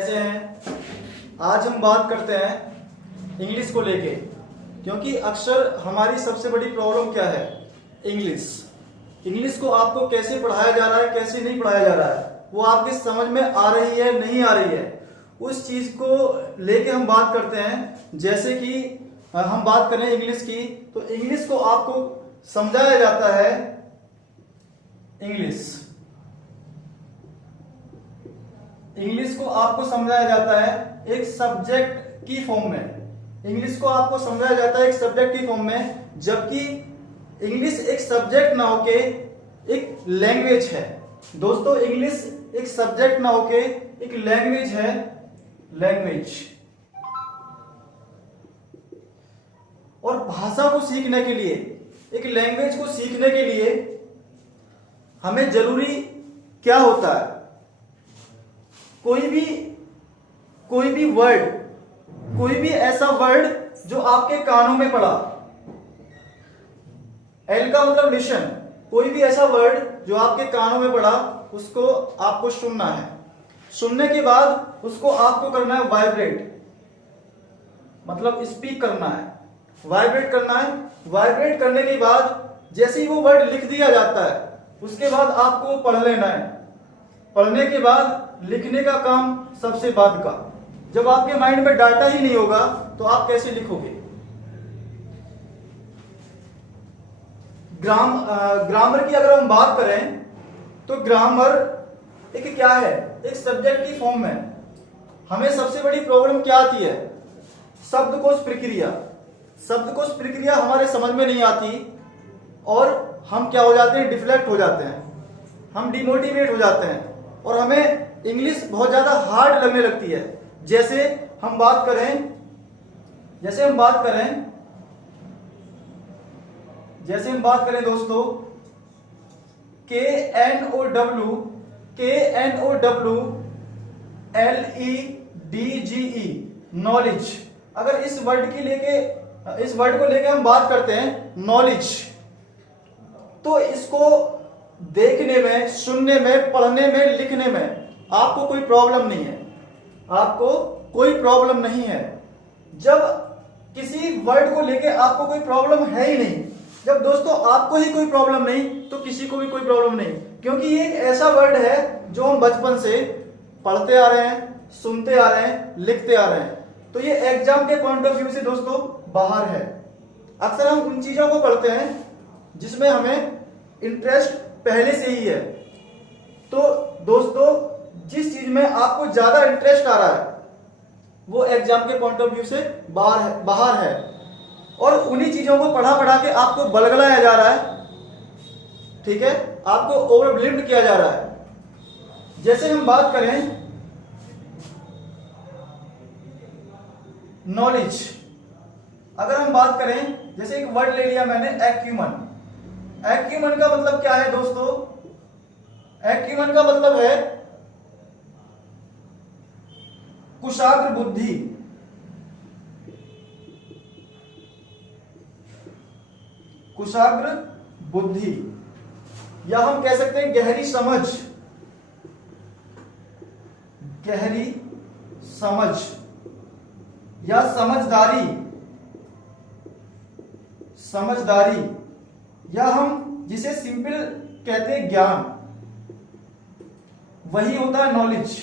कैसे हैं? आज हम बात करते हैं इंग्लिश को लेके, क्योंकि अक्सर हमारी सबसे बड़ी प्रॉब्लम क्या है? इंग्लिश को आपको कैसे पढ़ाया जा रहा है, कैसे नहीं पढ़ाया जा रहा है, वो आपके समझ में आ रही है नहीं आ रही है, उस चीज को लेके हम बात करते हैं। जैसे कि हम बात करें इंग्लिश की, तो इंग्लिश को आपको समझाया जाता है। इंग्लिश को आपको समझाया जाता है एक सब्जेक्ट की फॉर्म में। इंग्लिश को आपको समझाया जाता है एक सब्जेक्ट की फॉर्म में, जबकि इंग्लिश एक सब्जेक्ट ना होके एक लैंग्वेज है। दोस्तों, इंग्लिश एक सब्जेक्ट ना होके एक लैंग्वेज है। और भाषा को सीखने के लिए, एक लैंग्वेज को सीखने के लिए हमें जरूरी क्या होता है? कोई भी वर्ड, कोई भी ऐसा वर्ड जो आपके कानों में पड़ा। एल का मतलब लिसन। कोई भी ऐसा वर्ड जो आपके कानों में पड़ा, उसको आपको सुनना है। सुनने के बाद उसको आपको करना है वाइब्रेट, मतलब स्पीक करना है, वाइब्रेट करना है। वाइब्रेट करने के बाद जैसे ही वो वर्ड लिख दिया जाता है, उसके बाद आपको पढ़ लेना है। पढ़ने के बाद लिखने का काम सबसे बाद का। जब आपके माइंड में डाटा ही नहीं होगा तो आप कैसे लिखोगे? ग्रामर की अगर हम बात करें तो ग्रामर एक क्या है? एक सब्जेक्ट की फॉर्म में। हमें सबसे बड़ी प्रॉब्लम क्या आती है? शब्दकोश प्रक्रिया हमारे समझ में नहीं आती और हम क्या हो जाते हैं? डिफ्लेक्ट हो जाते हैं, हम डिमोटिवेट हो जाते हैं और हमें इंग्लिश बहुत ज्यादा हार्ड लगने लगती है। जैसे हम बात करें दोस्तों, KNOWLEDGE नॉलेज। अगर इस वर्ड को लेके हम बात करते हैं नॉलेज, तो इसको देखने में, सुनने में, पढ़ने में, लिखने में आपको कोई प्रॉब्लम नहीं है। जब किसी वर्ड को लेके आपको कोई प्रॉब्लम है ही नहीं, जब दोस्तों आपको ही कोई प्रॉब्लम नहीं, तो किसी को भी कोई प्रॉब्लम नहीं, क्योंकि ये एक ऐसा वर्ड है जो हम बचपन से पढ़ते आ रहे हैं, सुनते आ रहे हैं, लिखते आ रहे हैं। तो ये एग्जाम के पॉइंट ऑफ व्यू से दोस्तों बाहर है। अक्सर हम उन चीजों को पढ़ते हैं जिसमें हमें इंटरेस्ट पहले से ही है। तो दोस्तों, जिस चीज में आपको ज्यादा इंटरेस्ट आ रहा है वो एग्जाम के पॉइंट ऑफ व्यू से बाहर है और उन्हीं चीजों को पढ़ा के आपको बलगलाया जा रहा है, ठीक है, आपको ओवरब्लिम्ड किया जा रहा है। जैसे हम बात करें नॉलेज, अगर हम बात करें, जैसे एक वर्ड ले लिया मैंने, एक्यूमन का मतलब क्या है दोस्तों? एक्यूमन का मतलब है कुशाग्र बुद्धि, या हम कह सकते हैं गहरी समझ या समझदारी, या हम जिसे सिंपल कहते हैं ज्ञान, वही होता है नॉलेज।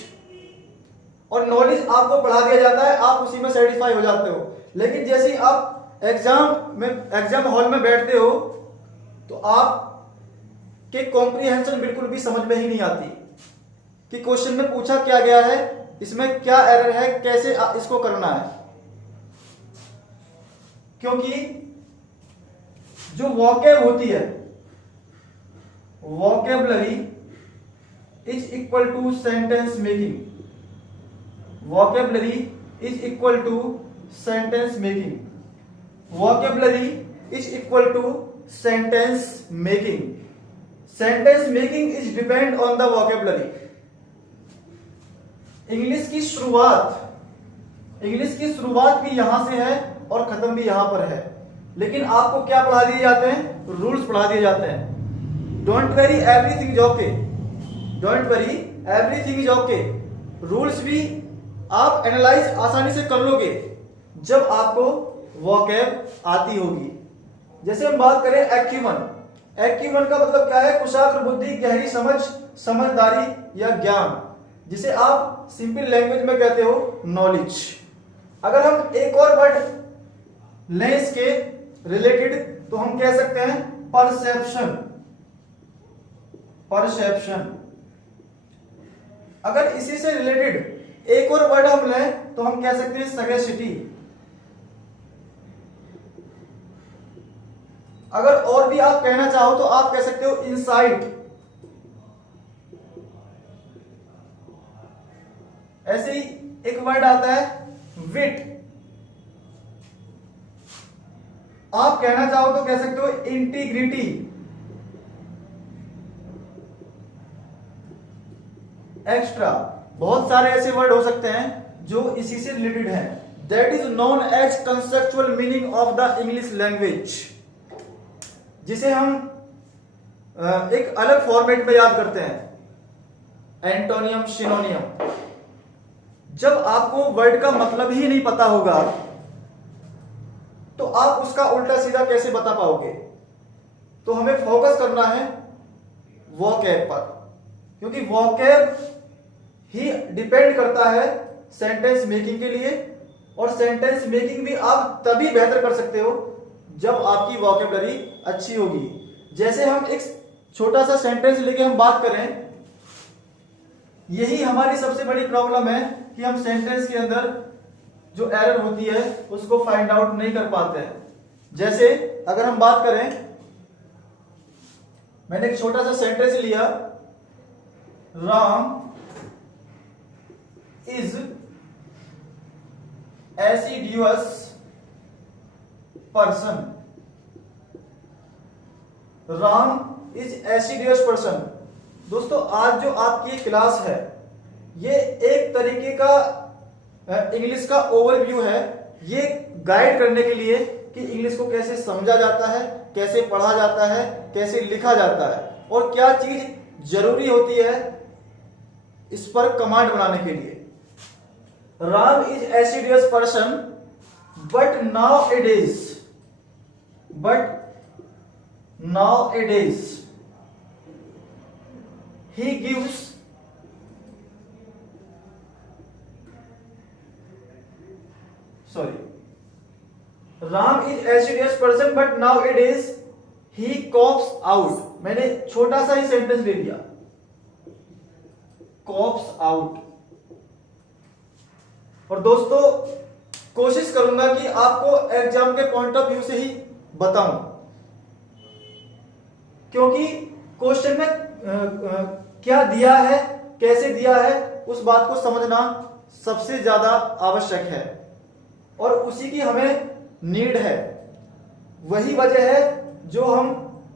और नॉलेज आपको पढ़ा दिया जाता है, आप उसी में सेटिस्फाई हो जाते हो। लेकिन जैसे ही आप एग्जाम हॉल में बैठते हो तो आप के कॉम्प्रिहेंशन बिल्कुल भी समझ में ही नहीं आती कि क्वेश्चन में पूछा क्या गया है, इसमें क्या एरर है, कैसे इसको करना है। क्योंकि जो वोकैब होती है, vocabulary is equal to sentence making. Vocabulary is equal to sentence making. Vocabulary is equal to sentence making. Sentence making is depend on the vocabulary. English की शुरुआत भी यहां से है और खत्म भी यहां पर है। लेकिन आपको क्या पढ़ा दिए जाते हैं? रूल्स पढ़ा दिए जाते हैं। Don't worry, everything is okay. Rules भी आप एनालाइज आसानी से कर लोगे जब आपको वोकैब आती होगी। जैसे हम बात करें एक्यूमन, एक्यूमन का मतलब क्या है? कुशाग्र बुद्धि, गहरी समझ, समझदारी या ज्ञान, जिसे आप सिंपल लैंग्वेज में कहते हो नॉलेज। अगर हम एक और वर्ड लें इसके रिलेटेड तो हम कह सकते हैं परसेप्शन। परसेप्शन। अगर इसी से रिलेटेड एक और वर्ड हम लें तो हम कह सकते हैं सगेसिटी। अगर और भी आप कहना चाहो तो आप कह सकते हो इंसाइट। ऐसे ही एक वर्ड आता है विट। आप कहना चाहो तो कह सकते हो इंटीग्रिटी। एक्स्ट्रा। बहुत सारे ऐसे वर्ड हो सकते हैं जो इसी से रिलेटेड हैं। That is known as conceptual meaning of the English language, जिसे हम एक अलग फॉर्मेट में याद करते हैं, एंटोनियम, सिनोनियम। जब आपको वर्ड का मतलब ही नहीं पता होगा तो आप उसका उल्टा सीधा कैसे बता पाओगे? तो हमें फोकस करना है वोकैब पर, क्योंकि वोकैब ही डिपेंड करता है सेंटेंस मेकिंग के लिए। और सेंटेंस मेकिंग भी आप तभी बेहतर कर सकते हो जब आपकी वोकैबुलरी अच्छी होगी। जैसे हम एक छोटा सा सेंटेंस लेके हम बात करें, यही हमारी सबसे बड़ी प्रॉब्लम है कि हम सेंटेंस के अंदर जो एरर होती है उसको फाइंड आउट नहीं कर पाते हैं। जैसे अगर हम बात करें, मैंने एक छोटा सा सेंटेंस लिया, Ram is assiduous person. Ram is assiduous person. दोस्तों, आज जो आपकी क्लास है ये एक तरीके का इंग्लिश का ओवरव्यू है, ये गाइड करने के लिए कि इंग्लिश को कैसे समझा जाता है, कैसे पढ़ा जाता है, कैसे लिखा जाता है और क्या चीज जरूरी होती है इस पर कमांड बनाने के लिए। Ram is assiduous person but nowadays he gives Ram is assiduous person but nowadays he coughs out। मैंने छोटा सा ही सेंटेंस ले लिया, coughs out। और दोस्तों, कोशिश करूंगा कि आपको एग्जाम के पॉइंट ऑफ व्यू से ही बताऊं, क्योंकि क्वेश्चन में क्या दिया है, कैसे दिया है, उस बात को समझना सबसे ज्यादा आवश्यक है और उसी की हमें नीड है। वही वजह है जो हम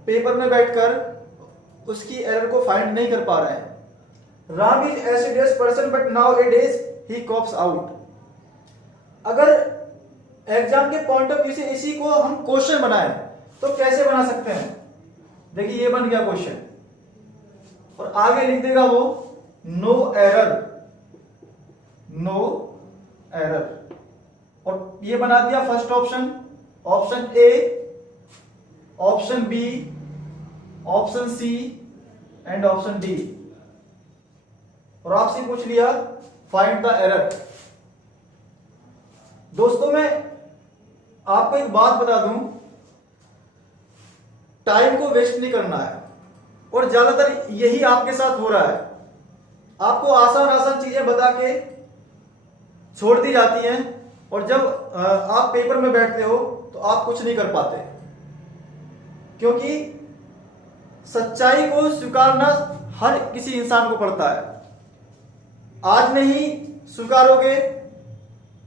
पेपर में बैठकर उसकी एरर को फाइंड नहीं कर पा रहे हैं। Ram is assiduous person but nowadays he cops out. अगर एग्जाम के पॉइंट ऑफ व्यू से इसी को हम क्वेश्चन बनाए तो कैसे बना सकते हैं? देखिए, ये बन गया क्वेश्चन और आगे लिख देगा वो नो एरर, नो एरर। और ये बना दिया first option, option A, option B, option C and option D. और आपसे पूछ लिया फाइंड द एरर। दोस्तों, मैं आपको एक बात बता दूं, टाइम को वेस्ट नहीं करना है और ज्यादातर यही आपके साथ हो रहा है। आपको आसान आसान चीजें बता के छोड़ दी जाती हैं और जब आप पेपर में बैठते हो तो आप कुछ नहीं कर पाते, क्योंकि सच्चाई को स्वीकारना हर किसी इंसान को पड़ता है। आज नहीं स्वीकारोगे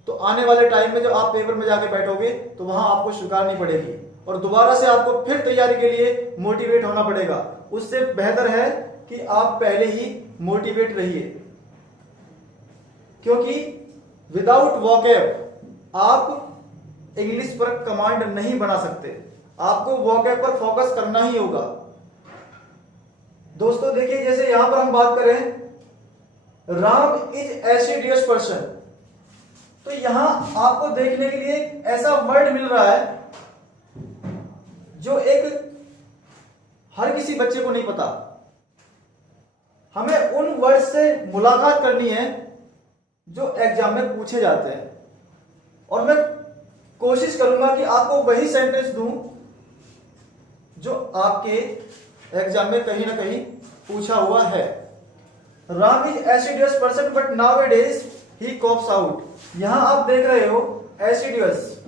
तो आने वाले टाइम में जब आप पेपर में जाके बैठोगे तो वहां आपको स्वीकारनी पड़ेगी और दोबारा से आपको फिर तैयारी के लिए मोटिवेट होना पड़ेगा। उससे बेहतर है कि आप पहले ही मोटिवेट रहिए, क्योंकि विदाउट वोकैब आप इंग्लिश पर कमांड नहीं बना सकते। आपको वोकैब पर फोकस करना ही होगा। दोस्तों देखिए, जैसे यहां पर हम बात करें राम इज एसिडियस पर्सन, तो यहां आपको देखने के लिए ऐसा वर्ड मिल रहा है जो एक हर किसी बच्चे को नहीं पता। हमें उन वर्ड से मुलाकात करनी है जो एग्जाम में पूछे जाते हैं, और मैं कोशिश करूंगा कि आपको वही सेंटेंस दूं जो आपके एग्जाम में कहीं ना कहीं पूछा हुआ है। Ram is assiduous person but nowadays he cops out. यहां आप देख रहे हो एसिडियस,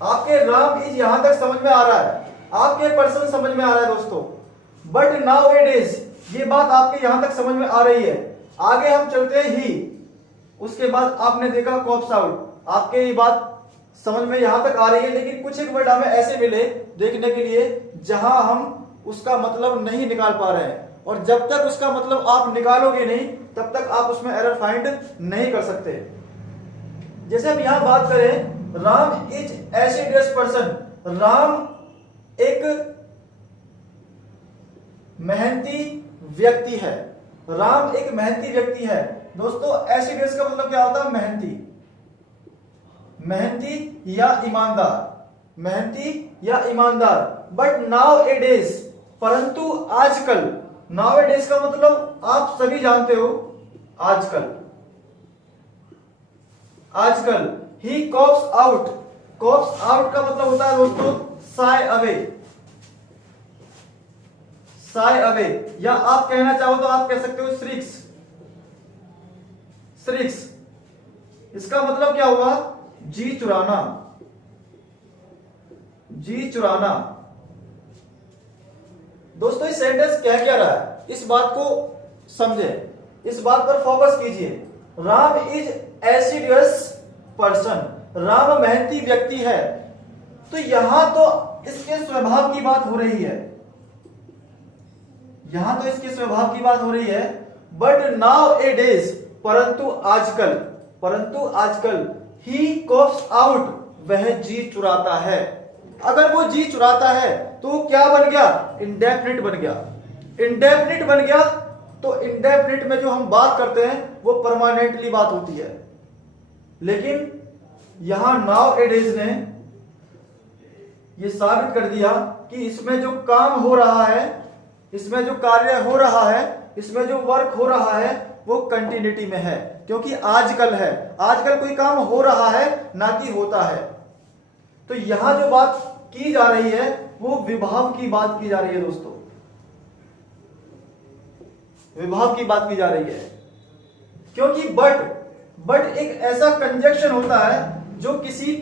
आपके राम इज यहां तक समझ में आ रहा है, आपके पर्सन समझ में आ रहा है दोस्तों, बट नाउअडेज ये बात आपके यहां तक समझ में आ रही है। आगे हम चलते हैं ही, उसके बाद आपने देखा कॉप्स आउट, आपके ये बात समझ में यहां तक आ रही है, लेकिन कुछ एक वर्ड हमें ऐसे मिले देखने के लिए जहां हम उसका मतलब नहीं निकाल पा रहे हैं, और जब तक उसका मतलब आप निकालोगे नहीं तब तक आप उसमें एरर फाइंड नहीं कर सकते। जैसे हम यहां बात करें Ram is assiduous person, Ram एक मेहनती व्यक्ति है, राम एक मेहनती व्यक्ति है। दोस्तों एसिडियस का मतलब क्या होता है? मेहनती, मेहनती या ईमानदार, मेहनती या ईमानदार। बट नाउ ए डेज, परंतु आजकल, नाउ ए डेज का मतलब आप सभी जानते हो आजकल, आजकल। ही कॉप्स आउट, कॉप्स आउट का मतलब होता है दोस्तों साय अवे, साय अवे, या आप कहना चाहो तो आप कह सकते हो श्रिक्स, श्रिक्स। इसका मतलब क्या हुआ? जी चुराना, जी चुराना। दोस्तों इस सेंटेंस कह क्या रहा है, इस बात को समझे, इस बात पर फोकस कीजिए। Ram is assiduous person, Ram मेहनती व्यक्ति है, तो यहां तो इसके स्वभाव की बात हो रही है, यहां तो इसके स्वभाव की बात हो रही है। बट नाउ ए डेज, परंतु आजकल, परंतु आजकल। ही कॉप्स आउट, वह जी चुराता है। अगर वो जी चुराता है तो क्या बन गया? इंडेफिनिट बन गया, इंडेफिनिट बन गया। तो इंडेफिनिट में जो हम बात करते हैं वो परमानेंटली बात होती है, लेकिन यहां नाउ ए डेज ने ये साबित कर दिया कि इसमें जो काम हो रहा है, इसमें जो कार्य हो रहा है, इसमें जो वर्क हो रहा है वो कंटिन्यूटी में है, क्योंकि आजकल है, आजकल कोई काम हो रहा है ना कि होता है। तो यहां जो बात की जा रही है वो विभाव की बात की जा रही है दोस्तों, विभाव की बात की जा रही है। क्योंकि बट एक ऐसा कंजक्शन होता है जो किसी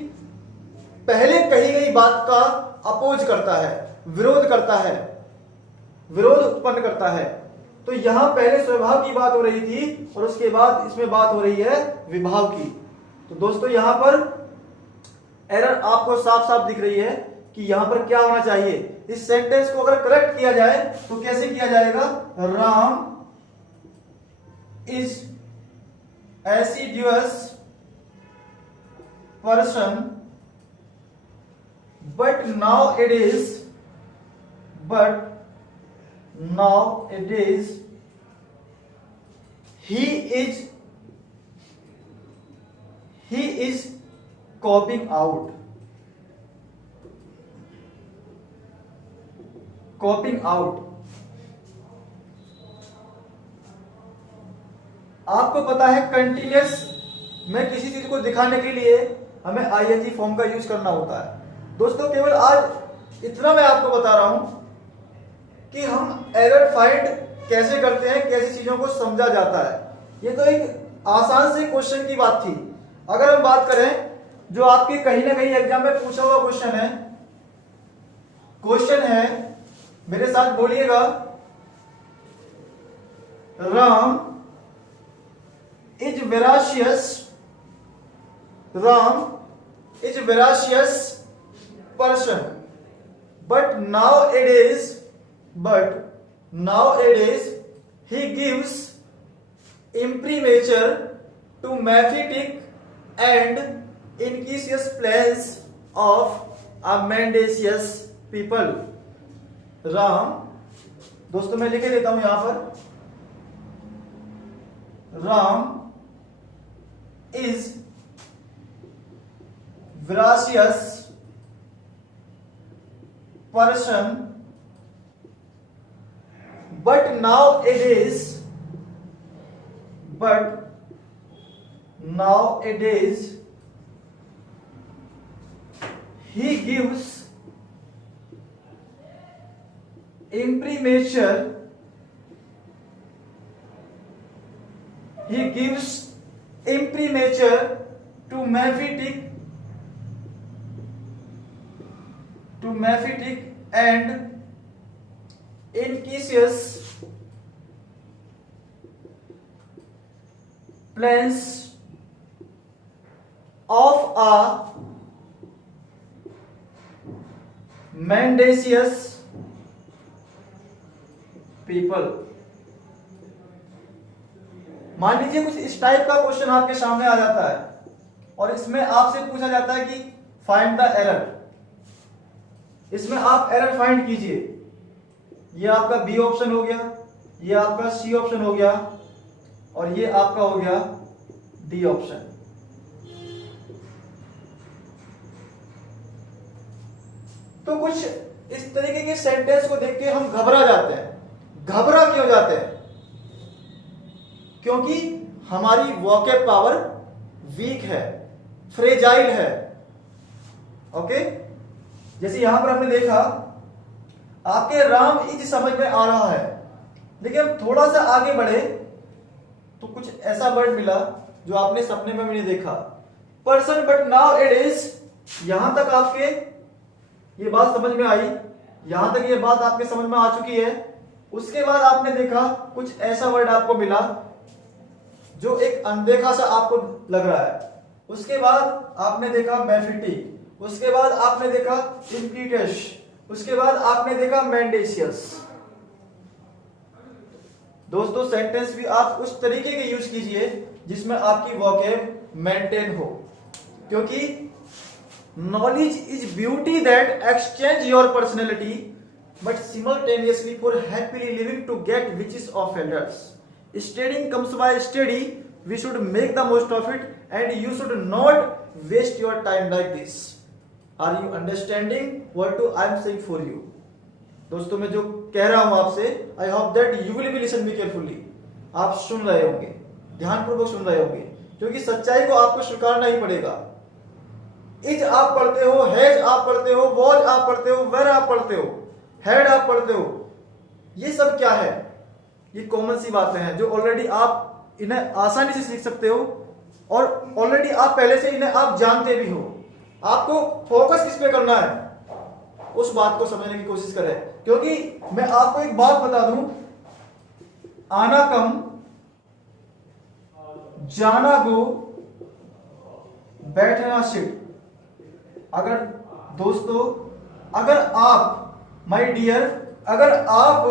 पहले कही गई बात का अपोज करता है, विरोध करता है, विरोध उत्पन्न करता है। तो यहां पहले स्वभाव की बात हो रही थी और उसके बाद इसमें बात हो रही है विभाव की। तो दोस्तों यहां पर एरर आपको साफ साफ दिख रही है कि यहां पर क्या होना चाहिए। इस सेंटेंस को अगर करेक्ट किया जाए तो कैसे किया जाएगा? Ram is assiduous person but nowadays he is copying out, copying out। आपको पता है कंटिन्यूअस में किसी चीज को दिखाने के लिए हमें आईएनजी फॉर्म का यूज करना होता है। दोस्तों केवल आज इतना मैं आपको बता रहा हूं कि हम एरर फाइंड कैसे करते हैं, कैसी चीजों को समझा जाता है। ये तो एक आसान से क्वेश्चन की बात थी। अगर हम बात करें जो आपके कहीं ना कहीं एग्जाम में पूछा हुआ क्वेश्चन है, मेरे साथ बोलिएगा, Ram is veracious person but nowadays he gives imprimatur to mephitic and incautious plans of a mendacious people। Ram, दोस्तों मैं लिखे देता हूं यहां पर, Ram is veracious person, but nowadays he gives imprimatur to mephitic and incautious plans of a mendacious people। मान लीजिए कुछ इस टाइप का क्वेश्चन आपके सामने आ जाता है और इसमें आपसे पूछा जाता है कि फाइंड द एरर। इसमें आप एरर फाइंड कीजिए। ये आपका बी ऑप्शन हो गया, ये आपका सी ऑप्शन हो गया और ये आपका हो गया डी ऑप्शन। तो कुछ इस तरीके के सेंटेंस को देख के हम घबरा जाते हैं। घबरा क्यों जाते हैं? क्योंकि हमारी वोकैब पावर वीक है, फ्रेजाइल है। ओके, जैसे यहां पर हमने देखा आपके राम इज समझ में आ रहा है, लेकिन थोड़ा सा आगे बढ़े तो कुछ ऐसा वर्ड मिला जो आपने सपने में भी नहीं देखा, person but now it is. यहां तक आपके ये बात समझ में आई, यहां तक ये बात आपके समझ में आ चुकी है। उसके बाद आपने देखा कुछ ऐसा वर्ड आपको मिला जो एक अनदेखा सा आपको लग रहा है। उसके बाद आपने देखा मेफिटिक, उसके बाद आपने देखा इम्पीटस, उसके बाद आपने देखा मेंडेसियस। दोस्तों सेंटेंस भी आप उस तरीके के यूज कीजिए जिसमें आपकी वोकैब मेंटेन हो, क्योंकि knowledge is beauty that exchange your personality but simultaneously for happily living to get wishes of elders. Studying comes by study. We should make the most of it, and you should not waste your time like this. Are you understanding what I am saying for you? दोस्तों मैं जो कह रहा हूं आपसे, I hope that you will be listen me carefully. आप सुन रहे होंगे, ध्यानपूर्वक सुन रहे होंगे, क्योंकि सच्चाई को आपको स्वीकारना ही पड़ेगा। इज आप पढ़ते हो, हैज आप पढ़ते हो, वॉज आप पढ़ते हो, वेर आप पढ़ते हो, हैड आप पढ़ते हो, ये सब क्या है? ये कॉमन सी बातें हैं जो ऑलरेडी आप इन्हें आसानी से सीख सकते हो और ऑलरेडी आप पहले से इन्हें आप जानते भी हो। आपको फोकस किस पे करना है, उस बात को समझने की कोशिश करें। क्योंकि मैं आपको एक बात बता दूं, आना कम जाना गो बैठना सिट। अगर दोस्तों, अगर आप माय डियर, अगर आप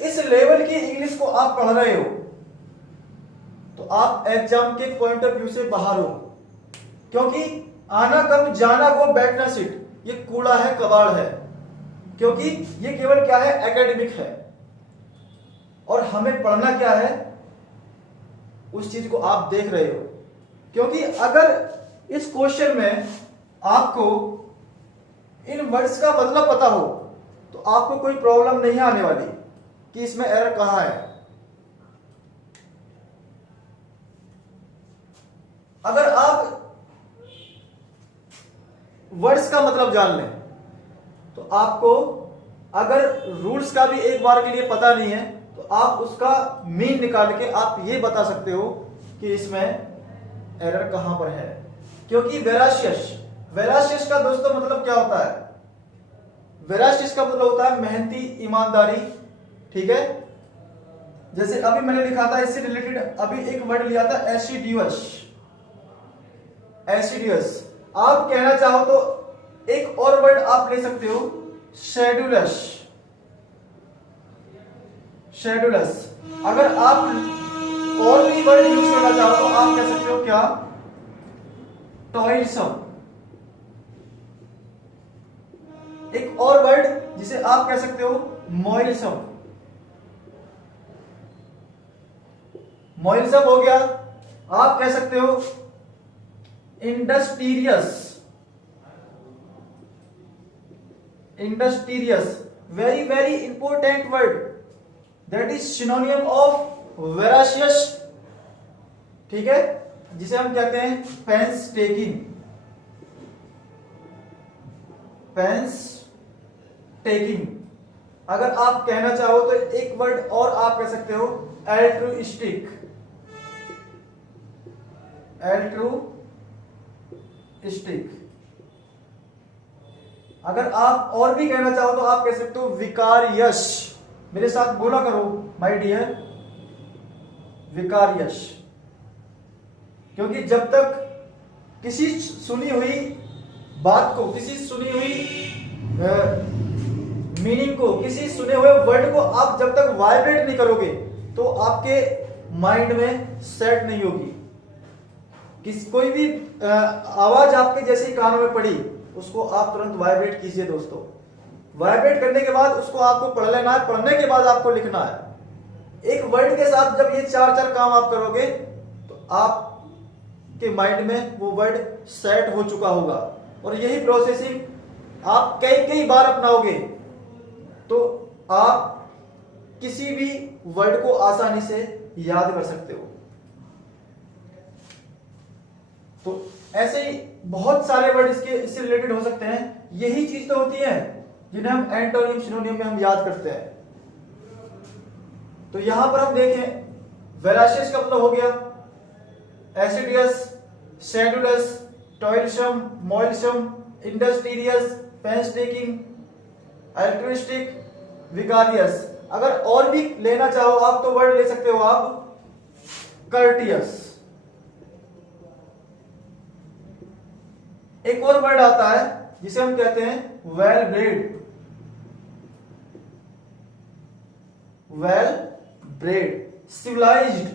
इस लेवल की इंग्लिश को आप पढ़ रहे हो तो आप एग्जाम के पॉइंट ऑफ व्यू से बाहर हो, क्योंकि आना कम जाना गो बैठना सिट ये कूड़ा है, कबाड़ है, क्योंकि ये केवल क्या है, एकेडमिक है। और हमें पढ़ना क्या है, उस चीज को आप देख रहे हो। क्योंकि अगर इस क्वेश्चन में आपको इन वर्ड्स का मतलब पता हो तो आपको कोई प्रॉब्लम नहीं आने वाली कि इसमें एरर कहां है। अगर आप वर्ड्स का मतलब जान लें तो आपको, अगर रूल्स का भी एक बार के लिए पता नहीं है तो आप उसका मीन निकाल के आप ये बता सकते हो कि इसमें एरर कहां पर है। क्योंकि वेराशियस का दोस्तों मतलब क्या होता है? वेराशियस का मतलब होता है मेहनती, ईमानदारी। ठीक है, जैसे अभी मैंने लिखा था, इससे रिलेटेड अभी एक वर्ड लिया था एसिडियस। आप कहना चाहो तो एक और वर्ड आप ले सकते हो, शेड्यूलस। अगर आप और भी वर्ड यूज करना चाहो तो आप कह सकते हो क्या, टॉयलसम। एक और वर्ड जिसे आप कह सकते हो मोइलसम हो गया। आप कह सकते हो industrious, industrious, very very important word, that is synonym of veracious, ठीक है, जिसे हम कहते हैं पेंसटेकिंग, पेंसटेकिंग। अगर आप कहना चाहो तो एक वर्ड और आप कह सकते हो एल्ट्रुइस्टिक, एल्ट्रुइस्टिक। अगर आप और भी कहना चाहो तो आप कह सकते हो विकारियस। मेरे साथ बोला करो माय डियर, विकारियस। क्योंकि जब तक किसी सुनी हुई बात को, किसी सुनी हुई मीनिंग को, किसी सुने हुए वर्ड को आप जब तक वाइब्रेट नहीं करोगे तो आपके माइंड में सेट नहीं होगी। कोई भी आवाज आपके जैसे कानों में पड़ी, उसको आप तुरंत वाइब्रेट कीजिए दोस्तों। वाइब्रेट करने के बाद उसको आपको पढ़ लेना है, पढ़ने के बाद आपको लिखना है। एक वर्ड के साथ जब ये चार चार काम आप करोगे तो आपके माइंड में वो वर्ड सेट हो चुका होगा, और यही प्रोसेसिंग आप कई कई बार अपनाओगे तो आप किसी भी वर्ड को आसानी से याद कर सकते हो। तो ऐसे ही बहुत सारे वर्ड इससे रिलेटेड हो सकते हैं। यही चीज तो होती है जिन्हें हम एंटोनिम सिनोनिम में हम याद करते हैं। तो यहां पर हम देखें, वेराशियस का मतलब हो गया एसिडियस, शेड्यूलस, टॉयलसम, मॉइलसम, इंडस्ट्रियस, पेंसटेकिंग, एल्ट्रुइस्टिक, विकारियस। अगर और भी लेना चाहो आप तो वर्ड ले सकते हो आप कर्टियस। एक और वर्ड आता है जिसे हम कहते हैं well bred, well bred, civilised,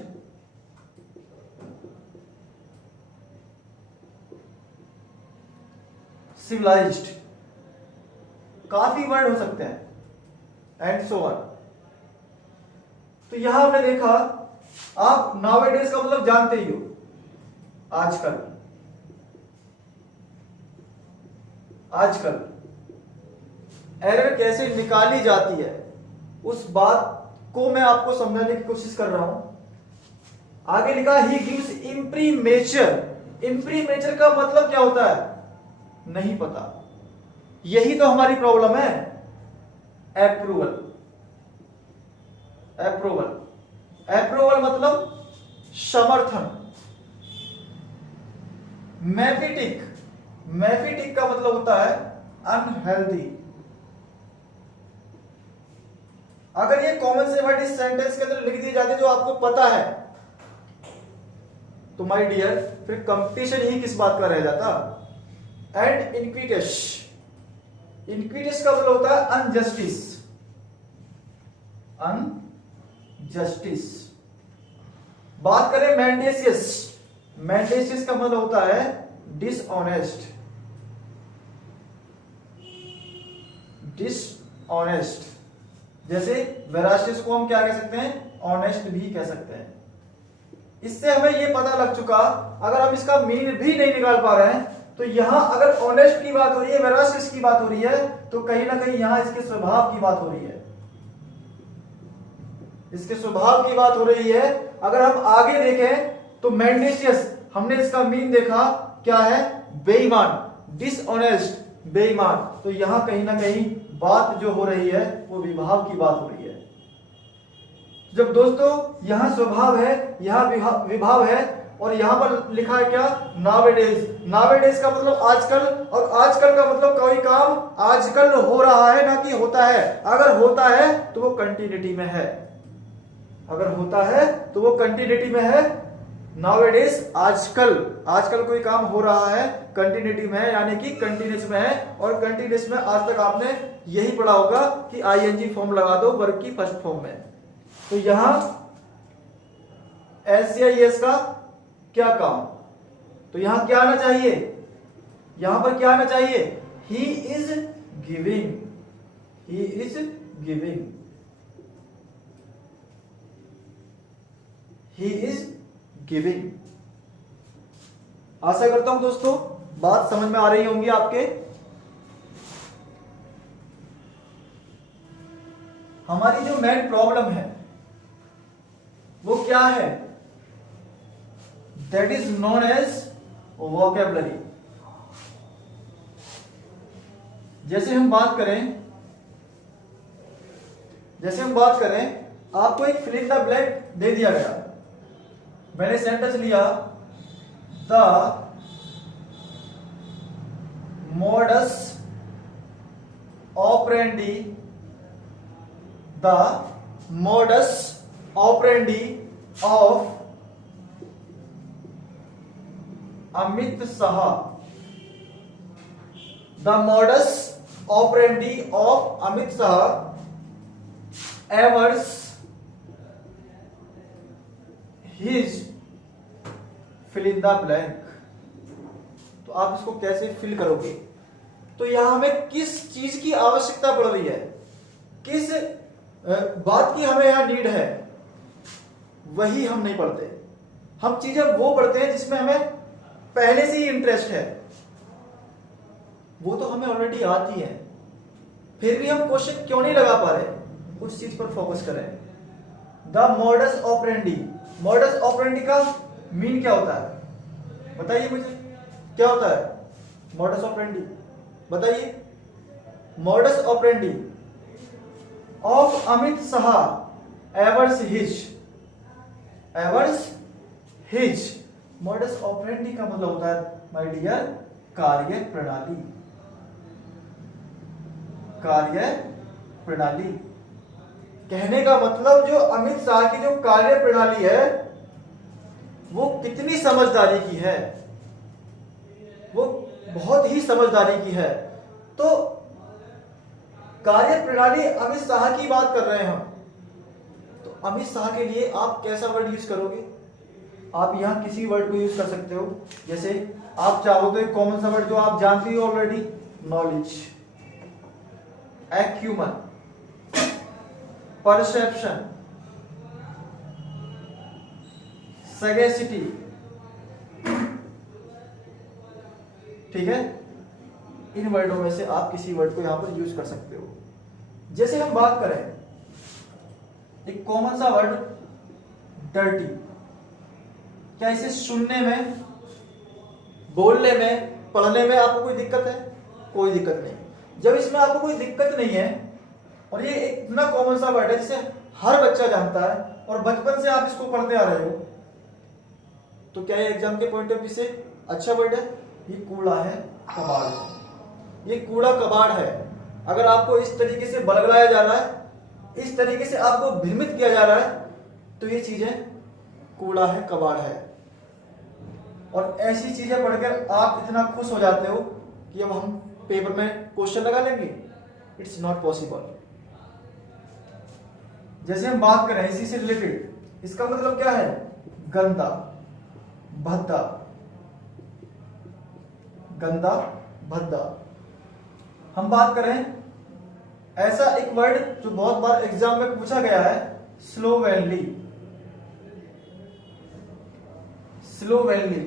civilised. काफी वर्ड हो सकते हैं एंड सो ऑन। तो यहां हमने देखा, आप नाउअडेज का मतलब जानते ही हो, आजकल, आजकल एरर कैसे निकाली जाती है उस बात को मैं आपको समझाने की कोशिश कर रहा हूं। आगे लिखा ही गिव्स इम्प्रीमेचर। इम्प्रीमेचर का मतलब क्या होता है नहीं पता, यही तो हमारी प्रॉब्लम है। अप्रूवल, अप्रूवल, अप्रूवल मतलब समर्थन। मैफिटिक, मैफिटिक का मतलब होता है अनहेल्दी। अगर ये कॉमन से वर्ड इस सेंटेंस के अंदर लिख दिए जाते जो आपको पता है तो माय डियर फिर कंपटीशन ही किस बात का रह जाता। एंड इनक्विटस, इनक्विटस का मतलब होता है अनजस्टिस, अनजस्टिस। बात करें मेंडेसियस, मेंडेसियस का मतलब होता है डिसऑनेस्ट, डिसऑनेस्ट। जैसे वेराशियस को हम क्या कह सकते हैं, ऑनेस्ट भी कह सकते हैं। इससे हमें यह पता लग चुका, अगर हम इसका मीनिंग भी नहीं निकाल पा रहे हैं तो यहां अगर ऑनेस्ट की बात हो रही है, वेराशियस की बात हो रही है, तो कहीं ना कहीं यहां इसके स्वभाव की बात हो रही है, इसके स्वभाव की बात हो रही है। अगर हम आगे देखें तो मेंडेसियस, हमने इसका मीन देखा क्या है, बेईमान, डिसऑनेस्ट, बेईमान। तो यहां कहीं ना कहीं बात जो हो रही है वो विभाव की बात हो रही है। जब दोस्तों यहां स्वभाव है, यहां विभाव है, और यहां पर लिखा है क्या, नावेडेज। नावेडेज का मतलब आजकल, और आजकल का मतलब कोई काम आजकल हो रहा है ना कि होता है। अगर होता है तो वो कंटिन्यूटी में है, अगर होता है तो वो कंटिन्यूटी में है। नावेडेज आजकल, आजकल कोई काम हो रहा है, कंटिन्यूटी में है, यानी कि कंटिन्यूस में है। और कंटिन्यूस में आज तक आपने यही पढ़ा होगा कि आईएनजी फॉर्म लगा दो वर्ब की फर्स्ट फॉर्म में। तो यहां एससीआईएस का क्या काम, तो यहां क्या आना चाहिए, यहां पर क्या आना चाहिए, he is giving, he is giving, he is giving. आशा करता हूं दोस्तों बात समझ में आ रही होंगी आपके। हमारी जो मेन प्रॉब्लम है वो क्या है? That is known as vocabulary. जैसे हम बात करें आपको एक फिल इन द ब्लैंक दे दिया गया, मैंने सेंटेंस लिया the modus operandi, the modus operandi of Amit Shah, the modus operandi of Amit Shah avers his fill in the blank. तो आप इसको कैसे फिल करोगे? तो यहां हमें किस चीज की आवश्यकता पड़ रही है, किस बात की हमें यहां नीड है, वही हम नहीं पढ़ते। हम चीजें वो पढ़ते हैं जिसमें हमें पहले से ही इंटरेस्ट है, वो तो हमें ऑलरेडी आती है, फिर भी हम क्वेश्चन क्यों नहीं लगा पा रहे? उस चीज पर फोकस करें। The modus operandi, modus operandi का मीन क्या होता है? बताइए मुझे, क्या होता है मॉडस ऑपरेंडी? बताइए। Modus operandi of Amit Shah avers his. Modus operandi का मतलब होता है माय डियर कार्य प्रणाली, कार्य प्रणाली। कहने का मतलब जो अमित शाह की जो कार्य प्रणाली है वो कितनी समझदारी की है, वो बहुत ही समझदारी की है। तो कार्य प्रणाली अमित शाह की बात कर रहे हैं हम, तो अमित शाह के लिए आप कैसा वर्ड यूज करोगे? आप यहां किसी वर्ड को यूज कर सकते हो, जैसे आप चाहो तो एक कॉमन सा वर्ड जो आप जानती हो ऑलरेडी, नॉलेज, एक्यूमन, परसेप्शन, सगेसिटी, ठीक है। इन वर्डों में से आप किसी वर्ड को यहां पर यूज कर सकते हो। जैसे हम बात करें एक कॉमन सा वर्ड डर्टी, क्या इसे सुनने में, बोलने में, पढ़ने में आपको कोई दिक्कत है? कोई दिक्कत नहीं। जब इसमें आपको कोई दिक्कत नहीं है और ये इतना कॉमन सा वर्ड है जिसे हर बच्चा जानता है और बचपन से आप इसको पढ़ते आ रहे हो, तो क्या ये एग्जाम के पॉइंट ऑफ व्यू से अच्छा वर्ड है? ये कूड़ा है, कबाड़ है, ये कूड़ा कबाड़ है। अगर आपको इस तरीके से बलगलाया जा रहा है, इस तरीके से आपको भ्रमित किया जा रहा है, तो ये चीजें कूड़ा है, कबाड़ है। और ऐसी चीजें पढ़कर आप इतना खुश हो जाते हो कि अब हम पेपर में क्वेश्चन लगा लेंगे, इट्स नॉट पॉसिबल। जैसे हम बात करें इसी से रिलेटेड, इसका मतलब क्या है? गंदा, भद्दा, गंदा, भद्दा। हम बात करें ऐसा एक वर्ड जो बहुत बार एग्जाम में पूछा गया है, स्लोवेनली, स्लोवेनली।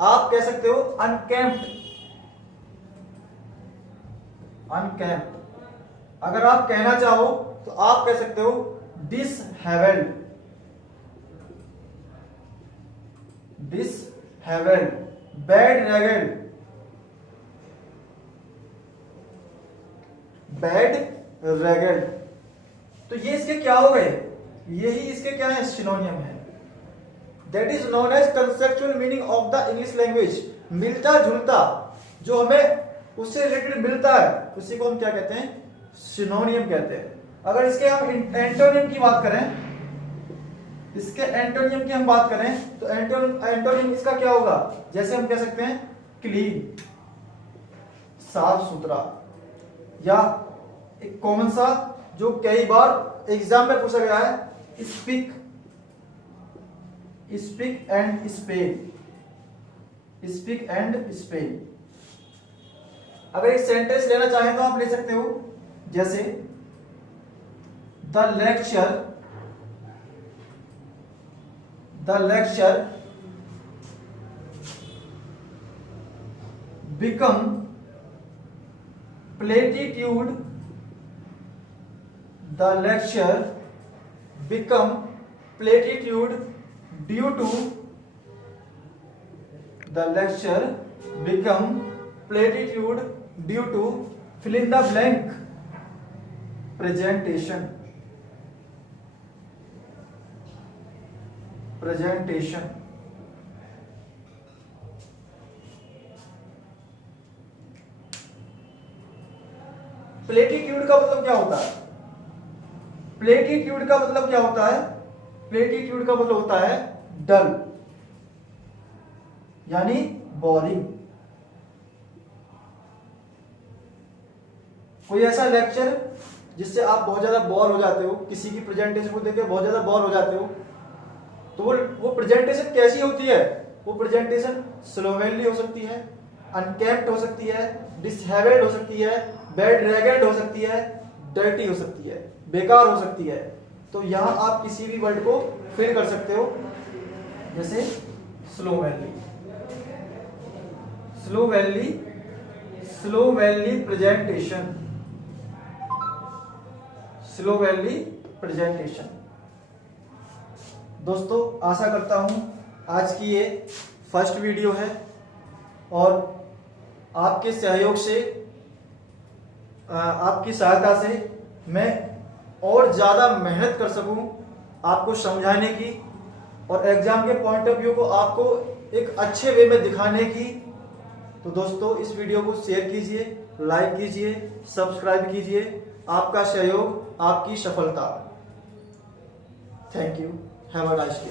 आप कह सकते हो अनकैम्प्ड, अनकैम्प्ड। अगर आप कहना चाहो तो आप कह सकते हो डिसहेवेल्ड, डिसहेवेल्ड, बैड रेगेड, बैड रेगेड। तो ये इसके क्या हो गए? यही इसके क्या है? सिनोनियम है। That is known as conceptual meaning of the English language. मिलता जुलता जो हमें उससे रिलेटेड मिलता है उसी को हम क्या कहते हैं? सिनोनियम कहते हैं। अगर इसके हम एंटोनियम की बात करें, इसके एंटोनियम की हम बात करें तो एंटोनियम इसका क्या होगा? जैसे हम कह सकते हैं क्लीन, साफ सुथरा, या एक कॉमन सा जो कई बार एग्जाम में पूछा गया है, speak, speak and spell, speak and spell. अगर एक सेंटेंस लेना चाहें तो आप ले सकते हो, जैसे the lecture become platitude, the lecture become platitude due to the lecture become platitude due to fill in the blank presentation platitude का मतलब क्या होता है? प्लेटिट्यूड का मतलब क्या होता है? प्लेटिट्यूड का मतलब होता है डल, यानी बोरिंग। कोई ऐसा लेक्चर जिससे आप बहुत ज्यादा बोर हो जाते हो, किसी की प्रेजेंटेशन को देख के बहुत ज्यादा बोर हो जाते हो, तो वो प्रेजेंटेशन कैसी होती है? वो प्रेजेंटेशन स्लोवेनली हो सकती है, अनकेप्ट हो सकती है, डिसहेवेल्ड हो सकती है, बैड रेगेंड हो सकती है, डर्टी हो सकती है, बेकार हो सकती है। तो यहां आप किसी भी वर्ड को फिल कर सकते हो, जैसे स्लोवेनली, स्लोवेनली प्रेजेंटेशन। दोस्तों आशा करता हूं आज की ये फर्स्ट वीडियो है और आपके सहयोग से, आपकी सहायता से मैं और ज़्यादा मेहनत कर सकूं आपको समझाने की और एग्जाम के पॉइंट ऑफ व्यू को आपको एक अच्छे वे में दिखाने की। तो दोस्तों इस वीडियो को शेयर कीजिए, लाइक कीजिए, सब्सक्राइब कीजिए। आपका सहयोग आपकी सफलता। Thank you, have a nice day.